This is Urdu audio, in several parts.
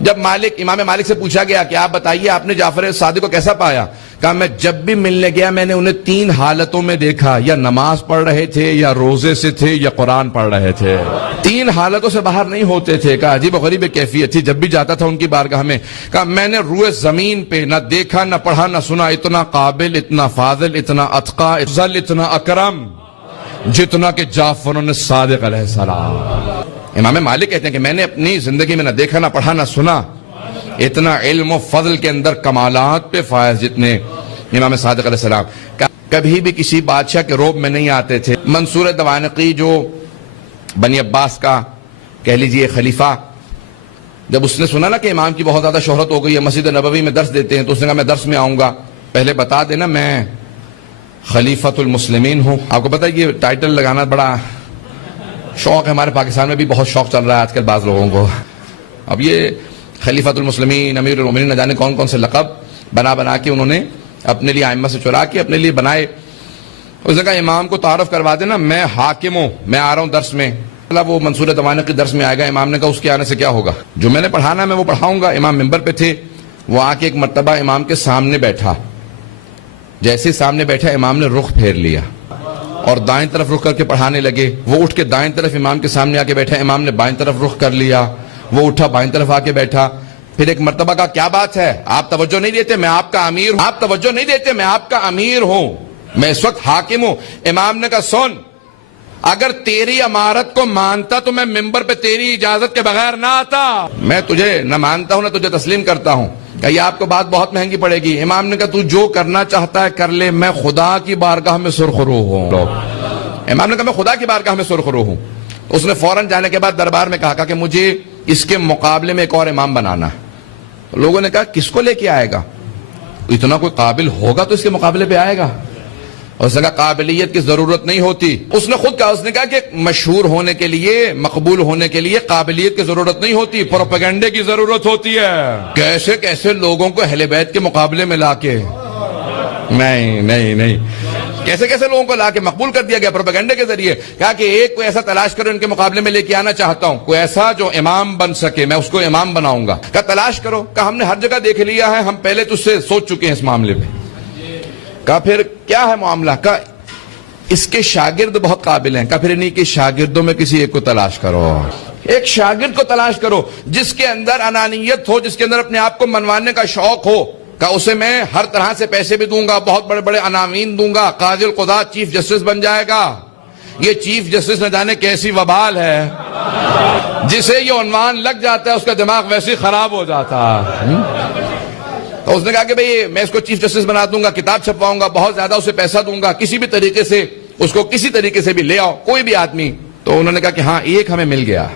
جب امام مالک سے پوچھا گیا کہ آپ بتائیے آپ نے جعفر صادق کو کیسا پایا؟ کہا میں جب بھی ملنے گیا میں نے انہیں 3 حالتوں میں دیکھا، یا نماز پڑھ رہے تھے، یا روزے سے تھے، یا قرآن پڑھ رہے تھے، 3 حالتوں سے باہر نہیں ہوتے تھے۔ کہا عجیب و غریب کیفیت تھی، جب بھی جاتا تھا ان کی بارگاہ میں، کہا میں نے روئے زمین پہ نہ دیکھا نہ پڑھا نہ سنا اتنا قابل، اتنا فاضل، اتنا اتقا، اتنا اکرم جتنا کہ جعفر صادق علیہ السلام۔ امام مالک کہتے ہیں کہ میں نے اپنی زندگی میں نہ دیکھا نہ پڑھا نہ سنا اتنا علم و فضل کے اندر کمالات پہ فائز جتنے امام صادق علیہ السلام۔ کبھی بھی کسی بادشاہ کے روب میں نہیں آتے تھے۔ منصور دوانقی جو بنی عباس کا کہہ لیجئے خلیفہ، جب اس نے سنا نا کہ امام کی بہت زیادہ شہرت ہو گئی ہے، مسجد نبوی میں درس دیتے ہیں، تو اس نے کہا میں درس میں آؤں گا، پہلے بتا دینا میں خلیفۃ المسلمین ہوں۔ آپ کو پتہ ہے یہ ٹائٹل لگانا بڑا شوق ہے، ہمارے پاکستان میں بھی بہت شوق چل رہا ہے آج کل بعض لوگوں کو۔ اب یہ خلیفۃ المسلمین، امیر المومنین، نہ جانے کون کون سے لقب بنا کے انہوں نے اپنے لیے ائمہ سے چرا کے اپنے لیے بنائے۔ اس نے کہا امام کو تعارف کروا دینا میں حاکم ہوں، میں آ رہا ہوں درس میں۔ وہ منصور دوانقی درس میں آئے گا، امام نے کہا اس کے آنے سے کیا ہوگا، جو میں نے پڑھانا ہے میں وہ پڑھاؤں گا۔ امام ممبر پہ تھے، وہ آ کے ایک مرتبہ امام کے سامنے بیٹھا، جیسے سامنے بیٹھا امام نے رخ پھیر لیا اور دائیں طرف رخ کر کے پڑھانے لگے۔ وہ اٹھ کے دائیں طرف امام کے سامنے آ کے بیٹھا، امام نے بائیں طرف رخ کر لیا، وہ اٹھا بائیں طرف آ کے بیٹھا۔ پھر ایک مرتبہ کہا کیا بات ہے، آپ توجہ نہیں دیتے، میں آپ کا امیر ہوں، آپ توجہ نہیں دیتے، میں آپ کا امیر ہوں، میں اس وقت حاکم ہوں۔ امام نے کہا سن، اگر تیری امارت کو مانتا تو میں ممبر پہ تیری اجازت کے بغیر نہ آتا، میں تجھے نہ مانتا ہوں نہ تجھے تسلیم کرتا ہوں۔ کہ یہ آپ کو بات بہت مہنگی پڑے گی۔ امام نے کہا تو جو کرنا چاہتا ہے کر لے، میں خدا کی بارگاہ میں سرخرو ہوں۔ امام نے کہا میں خدا کی بارگاہ میں سرخرو ہوں۔ اس نے فوراً جانے کے بعد دربار میں کہا کہ مجھے اس کے مقابلے میں ایک اور امام بنانا ہے۔ لوگوں نے کہا کس کو لے کے آئے گا، اتنا کوئی قابل ہوگا تو اس کے مقابلے پہ آئے گا۔ اس نے کہا قابلیت کی ضرورت نہیں ہوتی، اس نے خود کہا، اس نے کہا کہ مشہور ہونے کے لیے، مقبول ہونے کے لیے قابلیت کی ضرورت نہیں ہوتی، پروپیگنڈے کی ضرورت ہوتی ہے۔ کیسے کیسے لوگوں کو اہل بیت کے مقابلے میں لا کے، نہیں کیسے کیسے لوگوں کو لا کے مقبول کر دیا گیا پروپیگنڈے کے ذریعے۔ کہا کہ ایک کوئی ایسا تلاش کرو ان کے مقابلے میں لے کے آنا چاہتا ہوں، کوئی ایسا جو امام بن سکے، میں اس کو امام بناؤں گا۔ کہا تلاش کرو۔ کہا ہم نے ہر جگہ دیکھ لیا ہے، ہم پہلے تجھ سے سوچ چکے ہیں اس معاملے پہ۔ کہا پھر کیا ہے معاملہ؟ کہا اس کے شاگرد بہت قابل ہیں۔ کہا پھر انہی کے شاگردوں میں کسی ایک کو تلاش کرو، ایک شاگرد کو تلاش کرو جس کے اندر انانیت ہو، جس کے اندر اپنے آپ کو منوانے کا شوق ہو۔ کہا اسے میں ہر طرح سے پیسے بھی دوں گا، بہت بڑے بڑے عناوین دوں گا، قاضی القضات چیف جسٹس بن جائے گا۔ یہ چیف جسٹس نہ جانے کیسی وبال ہے، جسے یہ عنوان لگ جاتا ہے اس کا دماغ ویسے ہی خراب ہو جاتا ہے۔ تو اس نے کہا کہ بھئی میں اس کو چیف جسٹس بنا دوں گا، کتاب چھپواؤں گا، بہت زیادہ اسے پیسہ دوں گا، کسی بھی طریقے سے اس کو کسی طریقے سے بھی لے آؤ، کوئی بھی آدمی۔ تو انہوں نے کہا کہ ہاں ایک ہمیں مل گیا۔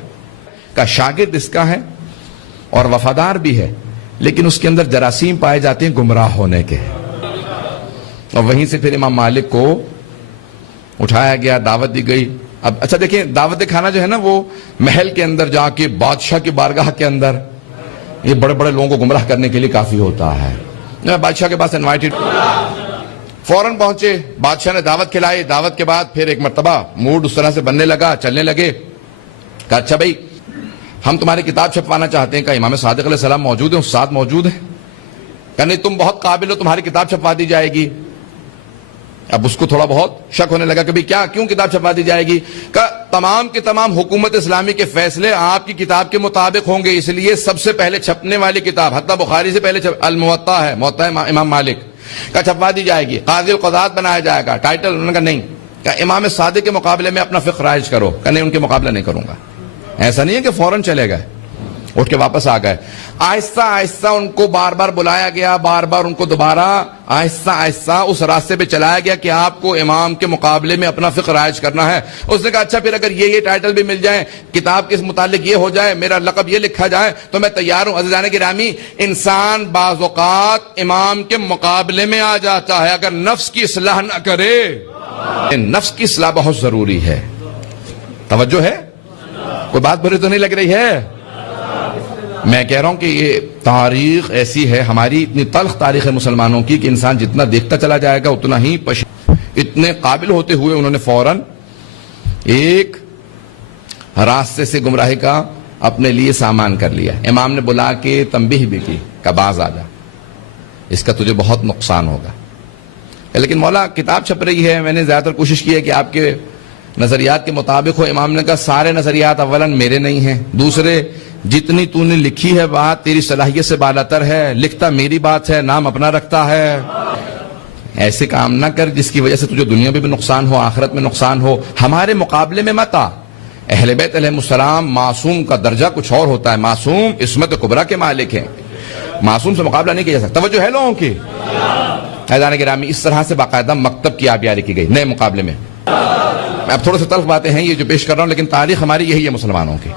کہا شاگرد اس کا ہے اور وفادار بھی ہے، لیکن اس کے اندر جراثیم پائے جاتے ہیں گمراہ ہونے کے۔ اور وہیں سے پھر امام مالک کو اٹھایا گیا، دعوت دی گئی۔ اب اچھا دیکھیں، دعوت کھانا جو ہے نا وہ محل کے اندر جا کے بادشاہ کی بارگاہ کے اندر، یہ بڑے بڑے لوگوں کو گمراہ کرنے کے لیے کافی ہوتا ہے۔ بادشاہ کے پاس انوائٹڈ، فوراً پہنچے، بادشاہ نے دعوت کھلائی۔ دعوت کے بعد پھر ایک مرتبہ موڈ اس طرح سے بننے لگا، چلنے لگے۔ کہا اچھا بھائی ہم تمہاری کتاب چھپوانا چاہتے ہیں۔ کہا امام صادق علیہ السلام موجود ہیں، استاد موجود ہیں۔ کہا نہیں تم بہت قابل ہو، تمہاری کتاب چھپوا دی جائے گی۔ اب اس کو تھوڑا بہت شک ہونے لگا کہ بھئی کیوں کتاب چھپوا دی جائے گی؟ کہ تمام کے تمام حکومت اسلامی کے فیصلے آپ کی کتاب کے مطابق ہوں گے، اس لیے سب سے پہلے چھپنے والی کتاب، حتیٰ بخاری سے پہلے الموطا ہے، موطا امام مالک کا، چھپوا دی جائے گی۔ قاضی القضات بنایا جائے گا، ٹائٹل۔ انہوں نے کہا نہیں، کہ امام صادق کے مقابلے میں اپنا فقہ رائج کرو۔ کہ نہیں ان کے مقابلہ نہیں کروں گا۔ ایسا نہیں ہے کہ فوراً چلے گئے، اٹھ کے واپس آ گئے۔ آہستہ آہستہ ان کو بار بار بلایا گیا، بار بار ان کو دوبارہ آہستہ آہستہ اس راستے پہ چلایا گیا کہ آپ کو امام کے مقابلے میں اپنا فقہ رائج کرنا ہے۔ اس نے کہا اچھا پھر اگر یہ ٹائٹل بھی مل جائیں، کتاب کے متعلق یہ ہو جائے، میرا لقب یہ لکھا جائے تو میں تیار ہوں۔ عزیزان گرامی، انسان بعض اوقات امام کے مقابلے میں آ جاتا ہے اگر نفس کی اصلاح نہ کرے۔ نفس کی اصلاح بہت ضروری ہے۔ توجہ ہے؟ کوئی بات بری تو نہیں لگ رہی ہے؟ میں کہہ رہا ہوں کہ یہ تاریخ ایسی ہے، ہماری اتنی تلخ تاریخ ہے مسلمانوں کی، کہ انسان جتنا دیکھتا چلا جائے گا اتنا ہی اتنے قابل ہوتے ہوئے انہوں نے فوراً ایک راستے سے گمراہی کا اپنے لیے سامان کر لیا. امام نے بلا کے تنبیہ بھی کی کہ باز آ جا, اس کا تجھے بہت نقصان ہوگا. لیکن مولا کتاب چھپ رہی ہے, میں نے زیادہ تر کوشش کی ہے کہ آپ کے نظریات کے مطابق ہو. امام نے کہا سارے نظریات اولاً میرے نہیں ہیں, دوسرے جتنی تو نے لکھی ہے بات تیری صلاحیت سے بالاتر ہے, لکھتا میری بات ہے, نام اپنا رکھتا ہے. ایسے کام نہ کر جس کی وجہ سے تجھے دنیا میں بھی نقصان ہو, آخرت میں نقصان ہو. ہمارے مقابلے میں مت آ. اہل بیت علیہ السلام معصوم کا درجہ کچھ اور ہوتا ہے. معصوم عصمت کبریٰ کے مالک ہیں, معصوم سے مقابلہ نہیں کیا جا سکتا. توجہ ہے لوگوں کی؟ عزیزان گرامی, اس طرح سے باقاعدہ مکتب کی آبیاری کی گئی نئے مقابلے میں. اب تھوڑے سے تلخ باتیں ہیں یہ جو پیش کر رہا ہوں, لیکن تاریخ ہماری یہی ہے مسلمانوں کی.